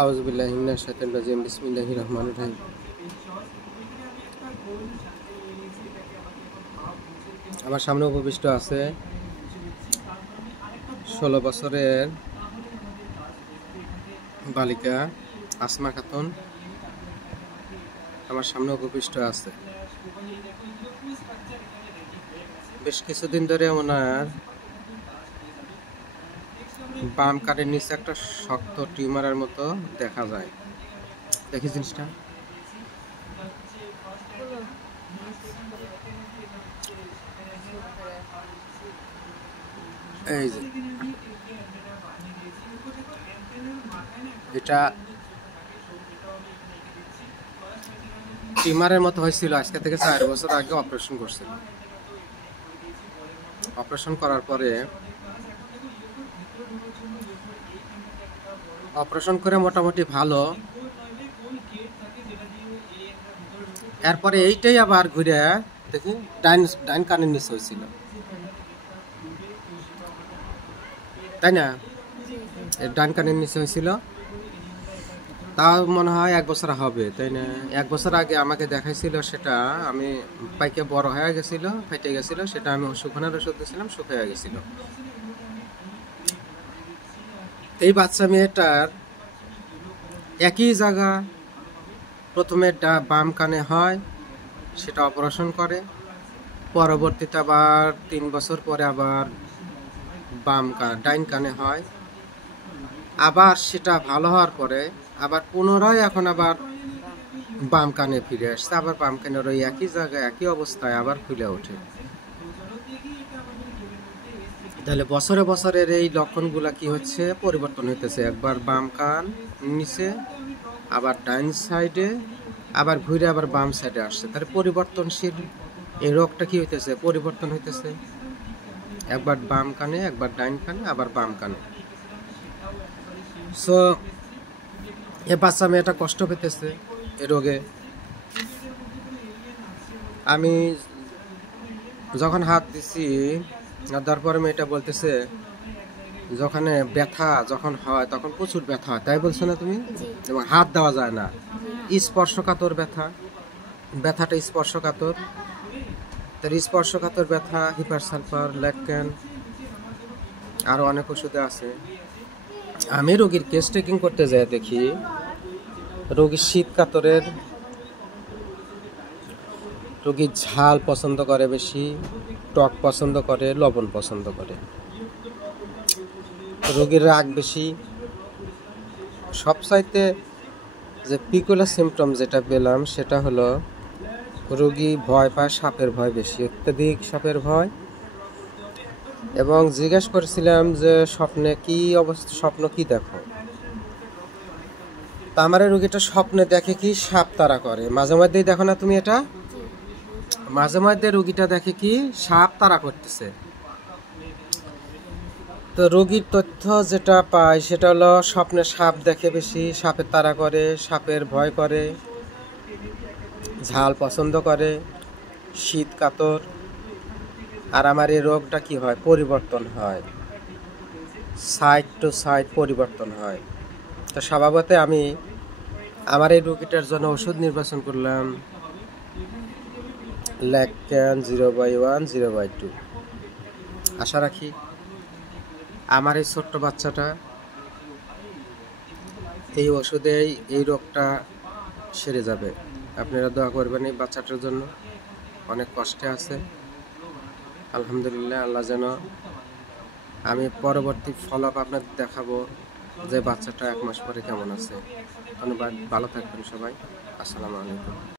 আউযুবিল্লাহি মিনাশ শাইতানির রাজিম বিসমিল্লাহির রহমানির রহিম। আমার সামনে উপবিষ্ট আছে 16 বছরের বালিকা আসমা খাতুন। আমার সামনে উপবিষ্ট আছে। বেশ কিছুদিন ধরে ওনার বাম কানের নিচে একটা শক্ত টিউমারের মতো দেখা যায়। দেখি জিনিসটা। এই যে এটা টিউমারের মতো হয়েছিল। আজকে থেকে 4 বছর আগে অপারেশন করছিল। অপারেশন করার পরে অপারেশন করে মোটামুটি ভালো। এরপরে এইটাই আবার ঘুরে দেখি ডাইন কানের নিচে হয়েছিল, তাই না? ডান কানের নিচে হয়েছিল। তাও মনে হয় 1 বছর হবে, তাই না? 1 বছর আগে আমাকে দেখাইছিল, সেটা আমি পাইকে বড় হয়ে গেছিল, ফেটে গেছিল। সেটা আমি শুকানোর ওষুধ দিয়েছিলাম, শুকিয়ে গেছিল। এই বাচ্চা মেয়েটার একই জায়গা প্রথমে বাম কানে হয়, সেটা অপারেশন করে। পরবর্তীতে আবার 3 বছর পরে আবার ডাইন কানে হয়। আবার সেটা ভালো হওয়ার পরে আবার পুনরায় এখন আবার বাম কানে ফিরে আসছে। আবার বাম কানের ওই একই জায়গায় একই অবস্থায় আবার ফুলে ওঠে। তাহলে বছরে বছরের এই লক্ষণগুলা কি হচ্ছে? পরিবর্তন হইতেছে। একবার বাম কান নিচে, আবার ডাইন সাইডে, আবার ঘুরে আবার বাম সাইডে আসছে। তাহলে পরিবর্তনশীল এই রোগটা কি হইতেছে? পরিবর্তন হইতেছে। একবার বাম কানে, একবার ডাইন কানে, আবার বাম কানে। সো এ বাচ্চা মেয়েটা কষ্ট পেতেছে এ রোগে। আমি যখন হাত দিছি, তারপরে মেয়েটা বলতেছে যখন ব্যথা যখন হয় তখন প্রচুর ব্যথা হয়, তাই বলছো না তুমি? এবং হাত দেওয়া যায় না, স্পর্শকাতর ব্যথা। ব্যথাটা স্পর্শকাতর। তার স্পর্শকাতর ব্যথা, হিপারসালফার, ল্যাকটেন, আরো অনেক ওষুধে আছে। আমি রোগীর কেস টেকিং করতে যাই, দেখি রোগী শীত কাতরের, রোগী ঝাল পছন্দ করে বেশি, টক পছন্দ করে, লবণ পছন্দ করে। রোগীর রাগ বেশি। সবচাইতে যে পিকুলার সিমটম যেটা পেলাম সেটা হলো রোগী ভয় পায়, সাপের ভয় বেশি, অত্যাধিক সাপের ভয়। এবং জিজ্ঞেস করেছিলাম যে স্বপ্নে কি অবস্থা, স্বপ্ন কি দেখো? তা আমার রোগীটা স্বপ্নে দেখে কি সাপ তাড়া করে। মাঝে মধ্যেই দেখো না তুমি এটা? মাঝে মধ্যে রোগীটা দেখে কি সাপ তাড়া করতেছে। তো রোগীর তথ্য যেটা পায় সেটা হলো স্বপ্নে সাপ দেখে বেশি, সাপের তাড়া করে, সাপের ভয় করে, ঝাল পছন্দ করে, শীত কাতর। আর আমার এই রোগটা কি হয়? পরিবর্তন হয়, সাইড টু সাইড পরিবর্তন হয়। তো স্বভাবতই আমি আমার এই রোগীটার জন্য ওষুধ নির্বাচন করলাম ল্যাকট্যান 0/1 0/2। আশা রাখি আমার এই ছোট্ট বাচ্চাটা এই ওষুধেই এই রোগটা সেরে যাবে। আপনারা দোয়া করবেন এই বাচ্চাটার জন্য। অনেক কষ্টে আছে। আলহামদুলিল্লাহ, আল্লাহ যেন, আমি পরবর্তী ফলো আপ আপনাদের দেখাবো যে বাচ্চাটা 1 মাস পরে কেমন আছে। ধন্যবাদ, ভালো থাকবেন সবাই। আসসালামু আলাইকুম।